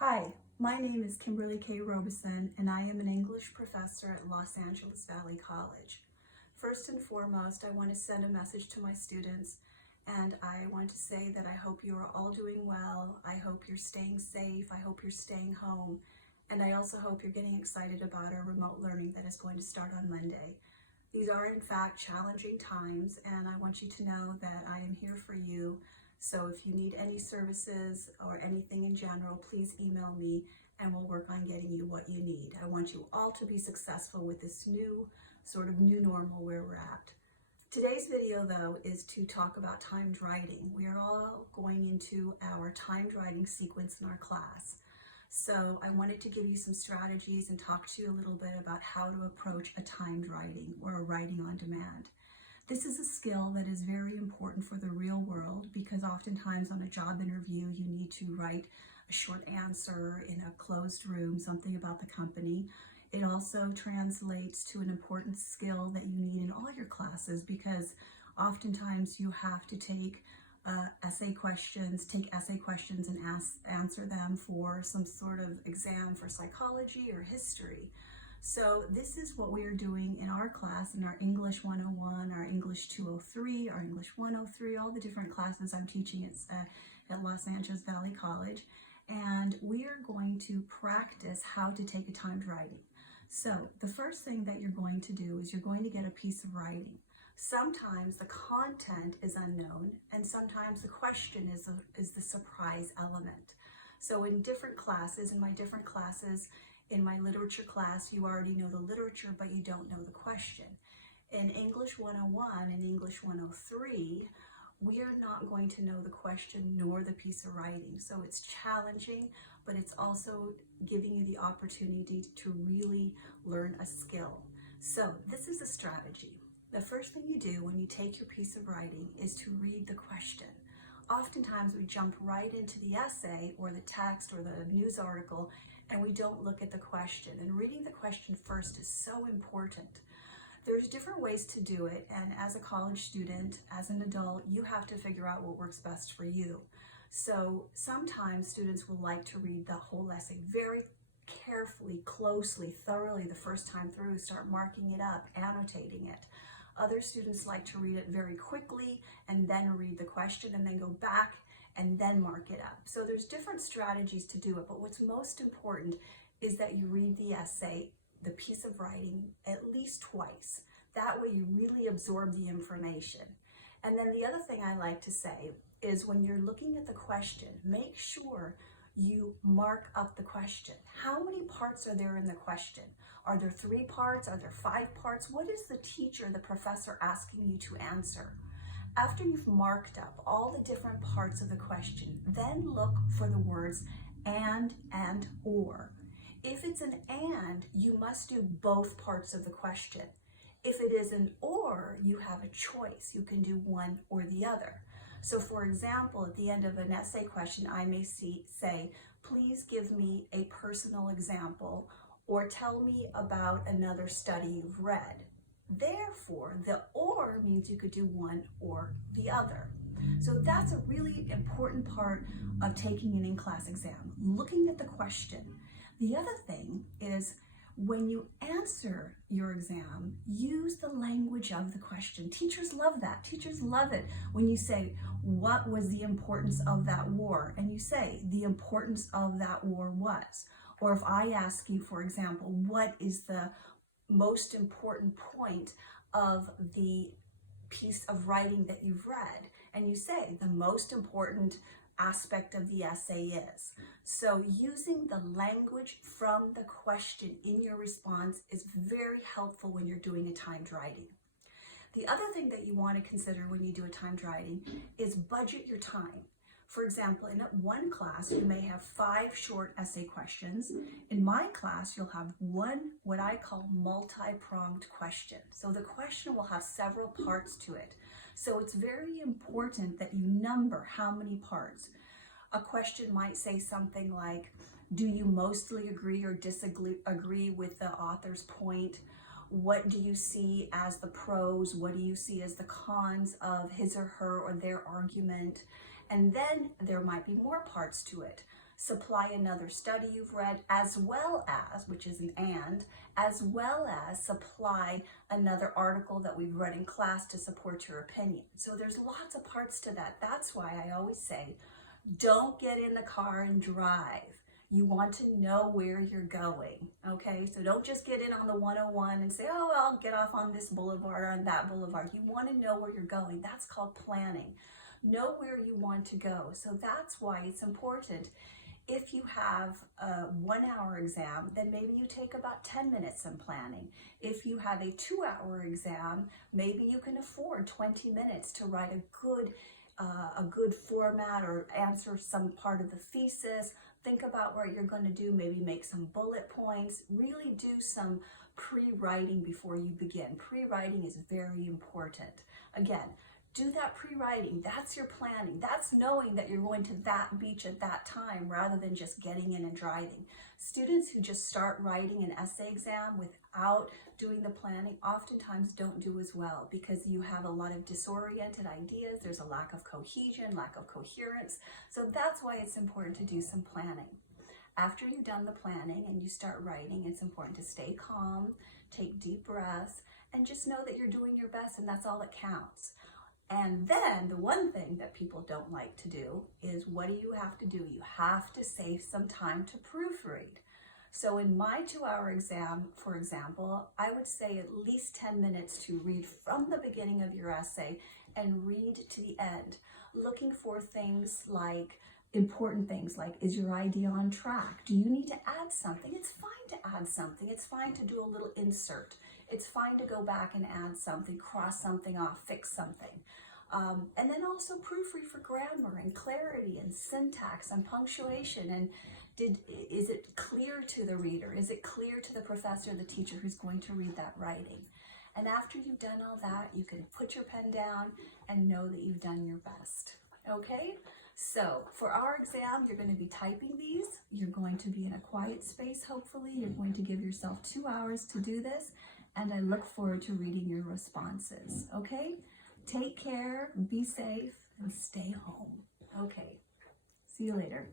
Hi, my name is Kimberly K. Robeson, and I am an English professor at Los Angeles Valley College. First and foremost, I want to send a message to my students, and I want to say that I hope you are all doing well. I hope you're staying safe. I hope you're staying home. And I also hope you're getting excited about our remote learning that is going to start on Monday. These are, in fact, challenging times, and I want you to know that I am here for you. So if you need any services or anything in general, please email me and we'll work on getting you what you need. I want you all to be successful with this new normal where we're at. Today's video, though, is to talk about timed writing. We are all going into our timed writing sequence in our class. So I wanted to give you some strategies and talk to you a little bit about how to approach a timed writing or a writing on demand. This is a skill that is very important for the real world because oftentimes on a job interview you need to write a short answer in a closed room, something about the company. It also translates to an important skill that you need in all your classes because oftentimes you have to take essay questions and answer them for some sort of exam for psychology or history. So this is what we are doing in our class, in our English 101, our English 203, our English 103, all the different classes I'm teaching at Los Angeles Valley College. And we are going to practice how to take a timed writing. So the first thing that you're going to do is you're going to get a piece of writing. Sometimes the content is unknown, and sometimes the question is the surprise element. So in different classes, in my literature class, you already know the literature, but you don't know the question. In English 101 and English 103, we are not going to know the question nor the piece of writing. So it's challenging, but it's also giving you the opportunity to really learn a skill. So this is a strategy. The first thing you do when you take your piece of writing is to read the question. Oftentimes we jump right into the essay or the text or the news article and we don't look at the question. And reading the question first is so important. There's different ways to do it, and as a college student, as an adult, you have to figure out what works best for you. So sometimes students will like to read the whole essay very carefully, closely, thoroughly the first time through, start marking it up, annotating it. Other students like to read it very quickly and then read the question and then go back and then mark it up. So there's different strategies to do it, but what's most important is that you read the essay, the piece of writing, at least twice. That way you really absorb the information. And then the other thing I like to say is when you're looking at the question, make sure you mark up the question. How many parts are there in the question? Are there 3 parts? Are there 5 parts? What is the teacher, the professor asking you to answer? After you've marked up all the different parts of the question, then look for the words and, or. If it's an and, you must do both parts of the question. If it is an or, you have a choice. You can do one or the other. So for example, at the end of an essay question, I may say, please give me a personal example or tell me about another study you've read. Therefore, the or means you could do one or the other. So that's a really important part of taking an in-class exam, looking at the question. The other thing is when you answer your exam, use the language of the question. Teachers love that. Teachers love it when you say, what was the importance of that war? And you say, the importance of that war was. Or if I ask you, for example, what is the most important point of the piece of writing that you've read? And you say, the most important aspect of the essay is. So using the language from the question in your response is very helpful when you're doing a timed writing. The other thing that you want to consider when you do a timed writing is budget your time. For example, in one class, you may have 5 short essay questions. In my class, you'll have one, what I call multi-pronged question. So the question will have several parts to it. So it's very important that you number how many parts. A question might say something like, do you mostly agree or disagree with the author's point? What do you see as the pros? What do you see as the cons of his or her or their argument? And then there might be more parts to it. supply another study you've read, as well as, which is an and, as well as supply another article that we've read in class to support your opinion. So there's lots of parts to that. That's why I always say, don't get in the car and drive. You want to know where you're going, okay? So don't just get in on the 101 and say, oh, I'll get off on this boulevard or on that boulevard. You want to know where you're going. That's called planning. Know where you want to go. So that's why it's important. If you have a 1-hour exam, then maybe you take about 10 minutes in planning. If you have a 2-hour exam, maybe you can afford 20 minutes to write a good format or answer some part of the thesis. Think about what you're going to do, maybe make some bullet points. Really do some pre-writing before you begin. Pre-writing is very important. Again, do that pre-writing. That's your planning. That's knowing that you're going to that beach at that time rather than just getting in and driving. Students who just start writing an essay exam without doing the planning oftentimes don't do as well because you have a lot of disoriented ideas. There's a lack of cohesion, lack of coherence. So that's why it's important to do some planning. After you've done the planning and you start writing, it's important to stay calm, take deep breaths, and just know that you're doing your best, and that's all that counts. And then the one thing that people don't like to do is, what do you have to do? You have to save some time to proofread. So in my 2-hour exam, for example, I would say at least 10 minutes to read from the beginning of your essay and read to the end, looking for things like important things like, is your idea on track? Do you need to add something? It's fine to add something. It's fine to do a little insert. It's fine to go back and add something, cross something off, fix something. And then also proofread for grammar and clarity and syntax and punctuation. And is it clear to the reader? Is it clear to the professor or the teacher who's going to read that writing? And after you've done all that, you can put your pen down and know that you've done your best. Okay? So for our exam, you're going to be typing these. You're going to be in a quiet space, hopefully. You're going to give yourself 2 hours to do this. And I look forward to reading your responses. Okay? Take care, be safe, and stay home. Okay. See you later.